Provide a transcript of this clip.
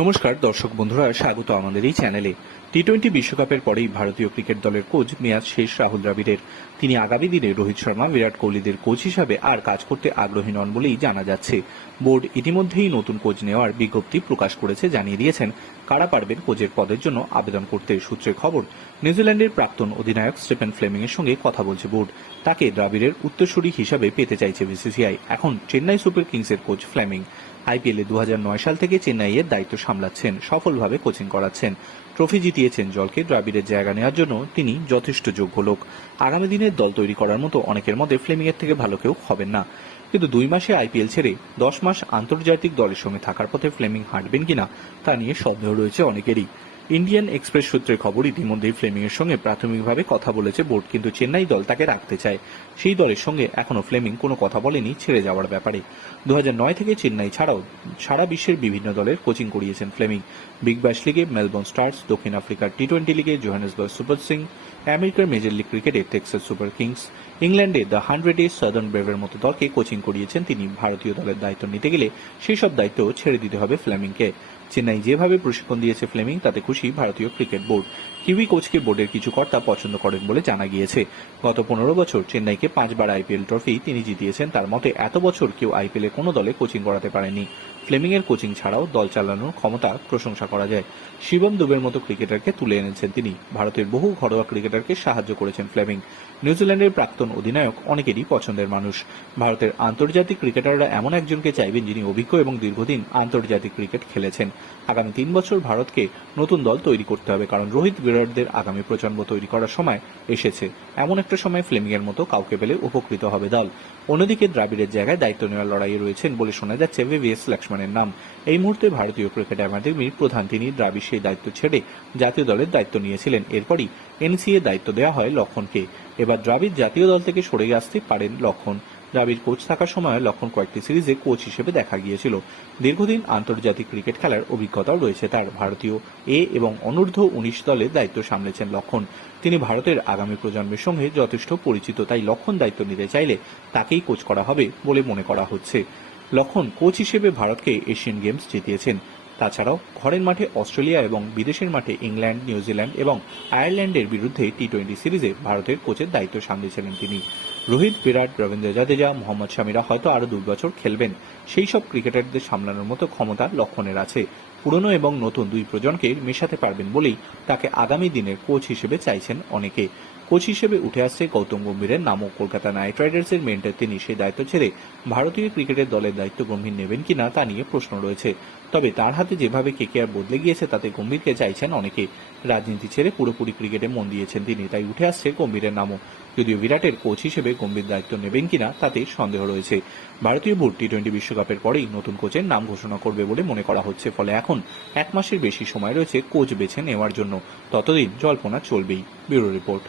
নমস্কার, দর্শক বন্ধুরা, স্বাগত আমাদের এই চ্যানেলে। টি টোয়েন্টি বিশ্বকাপের পরেই ভারতীয় ক্রিকেট দলের কোচ মেয়াদ শেষ রাহুল দ্রাবিড়ের। তিনি আগামী দিনে রোহিত শর্মা, বিরাট কোহলিদের কোচ হিসাবে আর কাজ করতে আগ্রহী নন বলেই জানা যাচ্ছে। বোর্ড ইতিমধ্যেই নতুন কোচ নেওয়ার বিজ্ঞপ্তি প্রকাশ করেছে, জানিয়ে দিয়েছেন, কারা পারবেন কোচের পদের জন্য আবেদন করতে সূত্রে খবর, নিউজিল্যান্ডের প্রাক্তন অধিনায়ক স্টেফেন ফ্লেমিং এর সঙ্গে কথা বলছে বোর্ড। তাকে দ্রাবিড়ের উত্তরসূরি হিসাবে পেতে চাইছে বিসিসিআই। এখন চেন্নাই সুপার কিংসের কোচ ফ্লেমিং। আইপিএলে দু হাজার নয় সাল থেকে চেন্নাইয়ের দায়িত্ব সামলাচ্ছেন, সফলভাবে কোচিং করাচ্ছেন। ট্রফি জিতিয়েছেন জলকে, দ্রাবিড়ের জায়গা নেওয়ার জন্য তিনি যথেষ্ট যোগ্য লোক। আগামী দিনের দল তৈরি করার মতো অনেকের মধ্যে ফ্লেমিংয়ের থেকে ভালো কেউ হবেন না। কিন্তু দুই মাসে আইপিএল ছেড়ে দশ মাস আন্তর্জাতিক দলের সঙ্গে থাকার পথে ফ্লেমিং হাঁটবেন কিনা তা নিয়ে সন্দেহ রয়েছে অনেকেরই। ইন্ডিয়ান এক্সপ্রেস সূত্রে খবর ইতিমধ্যেই ফ্লেমিং এর সঙ্গে প্রাথমিকভাবে কথা বলেছে বোর্ড, কিন্তু চেন্নাই দল তাকে রাখতে চায়। সেই দলের সঙ্গে এখনও ফ্লেমিং কোনো কথা বলেনি ছেড়ে যাওয়ার ব্যাপারে। দু নয় থেকে চেন্নাই ছাড়াও সারা বিশ্বের বিভিন্ন দলের কোচিং করিয়েছেন ফ্লেমিং। বিগ ব্যাশ লিগে মেলবোর্ন স্টার্স, দক্ষিণ আফ্রিকার টি টোয়েন্টি লিগে জোহানেসবার্গ সুপার সিং, আমেরিকার মেজর লিগ ক্রিকেটে টেক্সাস সুপার কিংস, ইংল্যান্ডে দ্য হান্ড্রেডে সাদার্ন ব্রেভের মতো দলকে কোচিং করিয়েছেন তিনি। ভারতীয় দলের দায়িত্ব নিতে গেলে সেই সব দায়িত্ব ছেড়ে দিতে হবে ফ্লেমিংকে। চেন্নাই যেভাবে প্রশিক্ষণ দিয়েছে ফ্লেমিং তাতে খুশি ভারতীয় ক্রিকেট বোর্ড। কিউই কোচকে বোর্ডের কিছু কর্তা পছন্দ করেন বলে জানা গিয়েছে। গত পনেরো বছর চেন্নাইকে পাঁচবার আইপিএল ট্রফি তিনি জিতিয়েছেন, তার মতে এত বছর কেউ আইপিএলে কোনো দলে কোচিং করাতে পারেনি। ফ্লেমিং এর কোচিং ছাড়াও দল চালানোর ক্ষমতা প্রশংসা করা যায়। শিবম দুবের মতো ক্রিকেটারকে তুলে এনেছেন তিনি। ভারতের বহু ঘরোয়া ক্রিকেটারকে সাহায্য করেছেন ফ্লেমিং নিউজিল্যান্ডের প্রাক্তন অধিনায়ক অনেকেরই পছন্দের মানুষ। ভারতের আন্তর্জাতিক ক্রিকেটাররা এমন একজনকে চাইবেন যিনি অভিজ্ঞ এবং দীর্ঘদিন আন্তর্জাতিক ক্রিকেট খেলেছেন। আগামী তিন বছর ভারতকে নতুন দল তৈরি করতে হবে, কারণ রোহিত বিরাটদের আগামী প্রজন্ম তৈরি করার সময় এসেছে। এমন একটা সময় ফ্লেমিং এর মতো কাউকে পেলে উপকৃত হবে দল। অন্যদিকে দ্রাবিড়ের জায়গায় দায়িত্ব নেওয়ার লড়াইয়ে রয়েছেন বলে শোনা যাচ্ছে ভিভিএস লক্ষ্মণের নাম। এই মুহূর্তে ভারতীয় ক্রিকেট একাডেমির প্রধান তিনি দ্রাবিড় সেই দায়িত্ব ছেড়ে জাতীয় দলের দায়িত্ব নিয়েছিলেন। এরপরই এনসিএ দায়িত্ব দেওয়া হয় লক্ষণকে। এবার দ্রাবিড় জাতীয় দল থেকে সরে আসতে পারেন লক্ষণ। দ্রাবিড় কোচ থাকার সময় লক্ষণ কয়েকটি সিরিজে কোচ হিসেবে দেখা গিয়েছিল। দীর্ঘদিন আন্তর্জাতিক ক্রিকেট খেলার অভিজ্ঞতাও রয়েছে তার। ভারতীয় এ এবং অনূর্ধ্ব উনিশ দলের দায়িত্ব সামলেছেন লক্ষণ। তিনি ভারতের আগামী প্রজন্মের সঙ্গে যথেষ্ট পরিচিত, তাই লক্ষণ দায়িত্ব নিতে চাইলে তাকেই কোচ করা হবে বলে মনে করা হচ্ছে। লক্ষণ কোচ হিসেবে ভারতকে এশিয়ান গেমস জিতিয়েছেন। তাছাড়াও ঘরের মাঠে অস্ট্রেলিয়া এবং বিদেশের মাঠে ইংল্যান্ড, নিউজিল্যান্ড এবং আয়ারল্যান্ডের বিরুদ্ধে টি টোয়েন্টি সিরিজে ভারতের কোচের দায়িত্ব সামলেছিলেন তিনি। রোহিত, বিরাট, রবীন্দ্র জাদেজা, মোহাম্মদ শামিরা হয়তো আরও দুই বছর খেলবেন। সেই সব ক্রিকেটারদের সামলানোর মতো ক্ষমতা লক্ষণের আছে। পুরনো এবং নতুন দুই প্রজন্মকে মেশাতে পারবেন বলেই তাকে আগামী দিনের কোচ হিসেবে চাইছেন অনেকে। কোচ হিসেবে উঠে আসছে গৌতম গম্ভীরের নামও কলকাতা নাইট রাইডার্সের মেন্টর। তিনি সেই দায়িত্ব ছেড়ে ভারতীয় ক্রিকেটের দলের দায়িত্ব গম্ভীর নেবেন কিনা তা নিয়ে প্রশ্ন রয়েছে। তবে তার হাতে যেভাবে কেকেআর বদলে গিয়েছে, তাতে গম্ভীরকে চাইছেন অনেকে। রাজনীতি ছেড়ে পুরোপুরি ক্রিকেটে মন দিয়েছেন তিনি, তাই উঠে আসছে গম্ভীরের নামও। যদিও বিরাটের কোচ হিসেবে গম্ভীর দায়িত্ব নেবেন কিনা তাতে সন্দেহ রয়েছে। ভারতীয় বোর্ড টি টোয়েন্টি বিশ্বকাপের পরেই নতুন কোচের নাম ঘোষণা করবে বলে মনে করা হচ্ছে, ফলে এখন এক মাসের বেশি সময় রয়েছে কোচ বেছে নেওয়ার জন্য। ততদিন জল্পনা চলবেই। Bureau report.